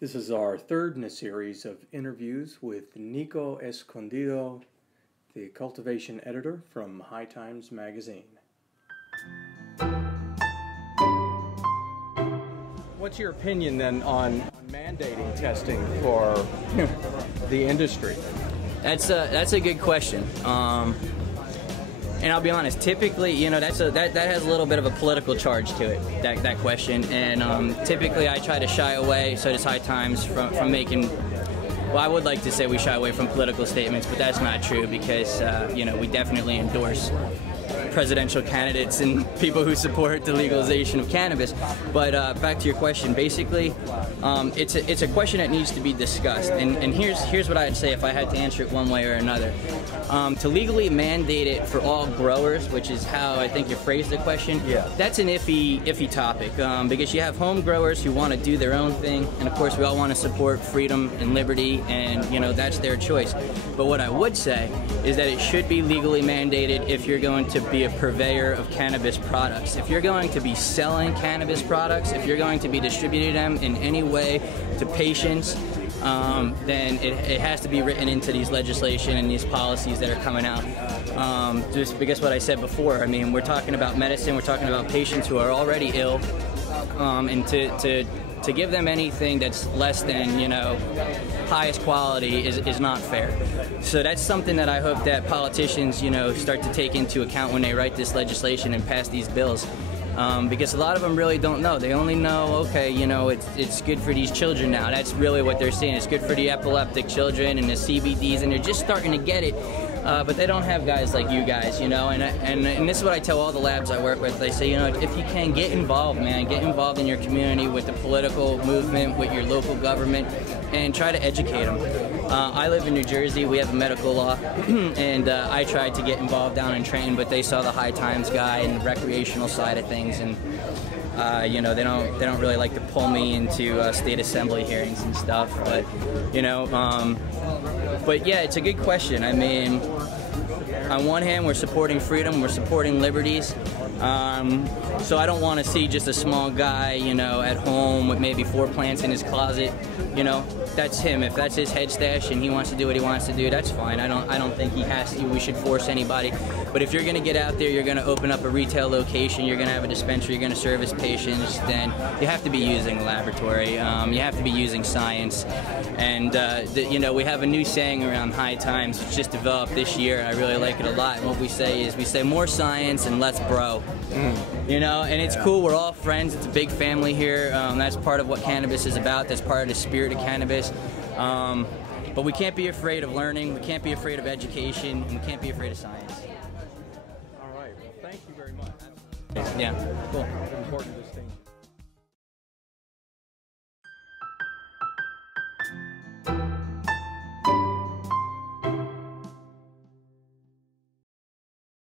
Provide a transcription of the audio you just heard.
This is our third in a series of interviews with Nico Escondido, the cultivation editor from High Times magazine. What's your opinion then on mandating testing for the industry? That's a good question. And I'll be honest, typically, you know, that has a little bit of a political charge to it, that question. And typically I try to shy away, so does High Times, from making, well, I would like to say we shy away from political statements, but that's not true because, you know, we definitely endorse presidential candidates and people who support the legalization of cannabis. But back to your question, basically, it's a question that needs to be discussed. And here's what I'd say if I had to answer it one way or another. To legally mandate it for all growers, which is how I think you phrased the question, that's an iffy topic, because you have home growers who want to do their own thing, and of course we all want to support freedom and liberty, and you know, that's their choice. But what I would say is that it should be legally mandated if you're going to be a purveyor of cannabis products. If you're going to be selling cannabis products, if you're going to be distributing them in any way to patients, then it has to be written into these legislation and these policies that are coming out. Just because what I said before, I mean, we're talking about medicine, we're talking about patients who are already ill, and to give them anything that's less than, you know, highest quality is not fair. So that's something that I hope that politicians, you know, start to take into account when they write this legislation and pass these bills. Because a lot of them really don't know. They only know, okay, you know, it's good for these children now. That's really what they're saying. It's good for the epileptic children and the CBDs, and they're just starting to get it. But they don't have guys like you guys, you know, and this is what I tell all the labs I work with. They say, you know, if you can, get involved, man. Get involved in your community, with the political movement, with your local government, and try to educate them. I live in New Jersey. We have a medical law, and I tried to get involved down in Trenton, but they saw the High Times guy and the recreational side of things, and you know, they don't really like to pull me into state assembly hearings and stuff. But you know, but yeah, it's a good question. I mean, on one hand, we're supporting freedom, we're supporting liberties. So I don't want to see just a small guy, you know, at home with maybe 4 plants in his closet. You know, that's him. If that's his head stash and he wants to do what he wants to do, that's fine. I don't think he has to. We should force anybody. But if you're going to get out there, you're going to open up a retail location, you're going to have a dispensary, you're going to service patients, then you have to be using a laboratory. You have to be using science. And you know, we have a new saying around High Times, which just developed this year. I really like it a lot. And what we say is, we say more science and less bro. You know, and it's cool. We're all friends. It's a big family here. That's part of what cannabis is about. That's part of the spirit of cannabis. But we can't be afraid of learning. We can't be afraid of education. And we can't be afraid of science. All right. Well, thank you very much. Yeah. Cool. Important distinction.